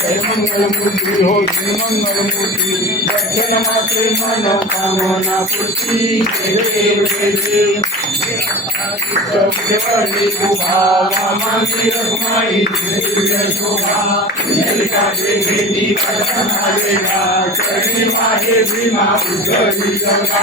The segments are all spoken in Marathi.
జయమంగళమూర్తి హో జయమంగళమూర్తి దర్శన మాత్రే మనో కామోనా పూర్తి జయ దేవ జయ దేవ దేవర్ణి శోభా వామాని రఘుమాయి జయ శోభా జలికా దేవి పదనాలేగా చరణి మాహే భీమా ఉజ్జలి గంగా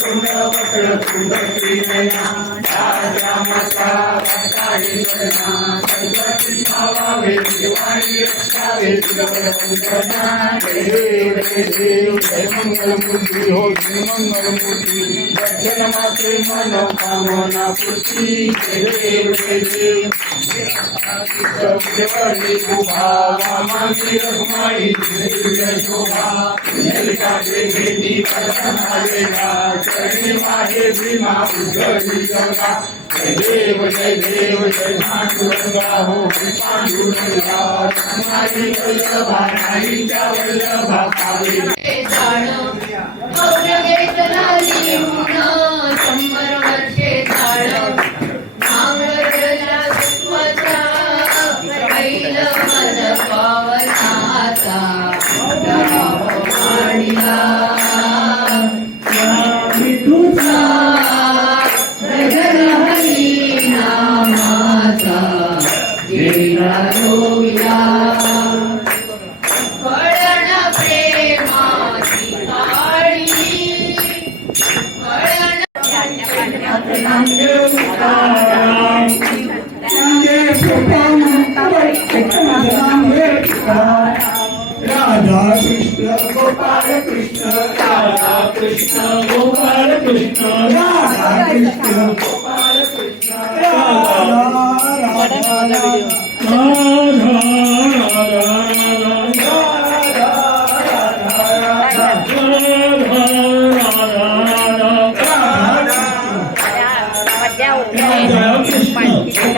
కుండ కుండ కుండ శ్రీ రామ जयमंगलमूर्ति हो जयमंगलमूर्ति दर्शन मात्र मनोकामना पूर्ति जय देव जय देव शोभा देव जय देव जय पांडुरंगा हो पांडुरंगा मारी वल्लभा नारीच्या वल्लभा कावे जाणो गौरवेत नारी म्हणा Krishna, Gopal Krishna, Radha Krishna. పాట Thank you.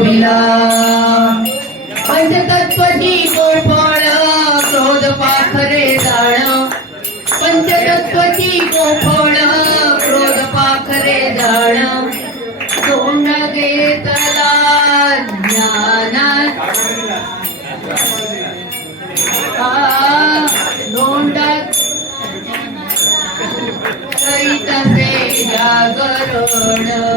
Govinda Sarna.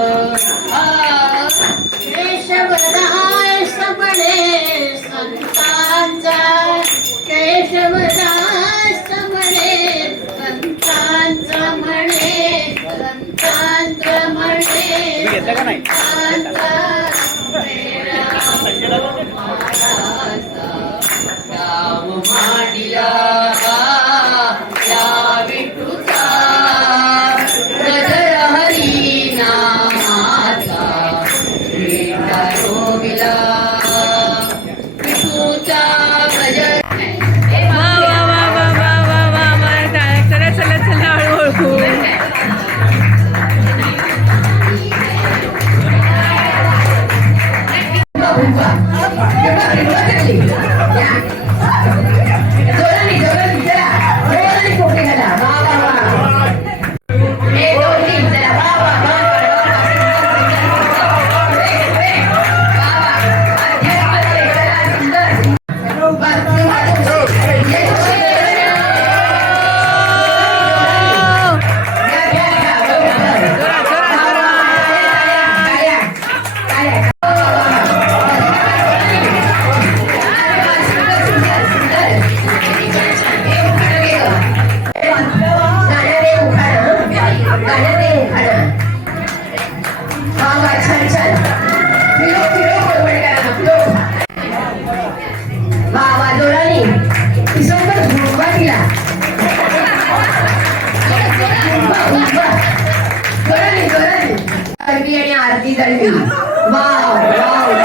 Ya. Chelsea. ¡Wow! ¡Wow!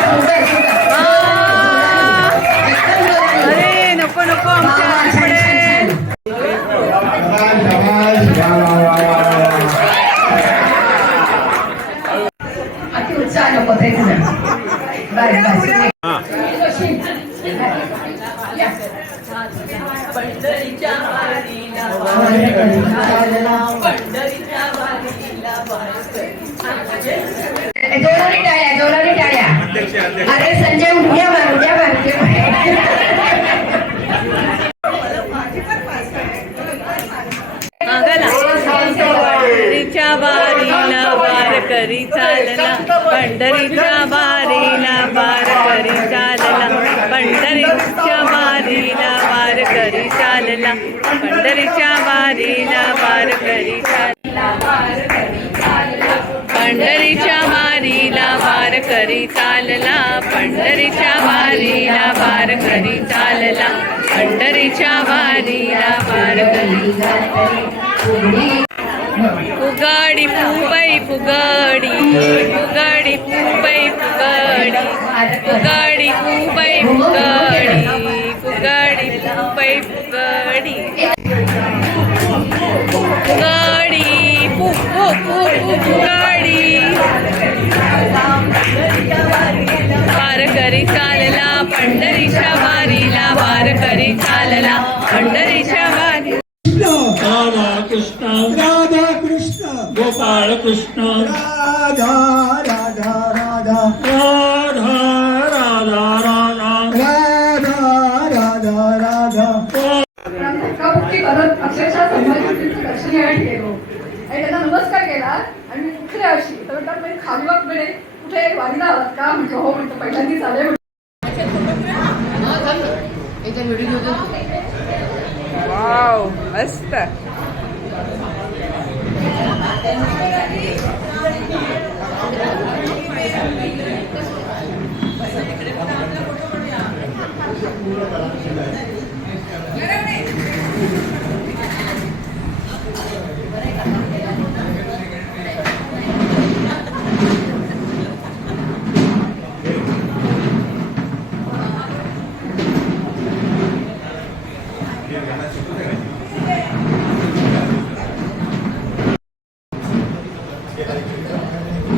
जोराने टाळ्या जोराने टाळ्या. अरे संजय उद्या मार उद्या मार पंढरीच्या बारीला बार करी चालला पंढरीच्या बारीला बार करी चालला पंढरीच्या बारीला बार करी चालला पंढरीच्या बारीला बार करी चालला पंढरीच्या वारीला वार करी चालला. पंढरीच्या वारीला वार करी चालला. पंढरीच्या वारीला वार करी फुगाडी फुबाई फुगाडी. फुगाडी फुबाई फुगाडी. फुगाडी फुबाई फुगाडी. फुगाडी फुबाई फुगाडी. फुगाडी फुगाडी वार करी चालला पंढरीच्या वारीला वार करी चालला पंढरीच्या वारी राधा कृष्ण राधा कृष्ण गोपाळ कृष्ण। राधा राधा राधा। राधा राधा राधा। राधा राधा धक्काबुक्की करत अक्षरशः दर्शन घ्यायला गेलो. आणि त्यांना नमस्कार केला आणि मी कुठे अशी? तर म्हणतात "बाई, खाली म्हणे कुठे? वारीला आलात का? म्हटलं हो म्हटलं पहिल्यांदाच आले. म्हटलं. वाव मस्त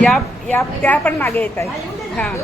या या त्या पण मागे येत आहेत. हां.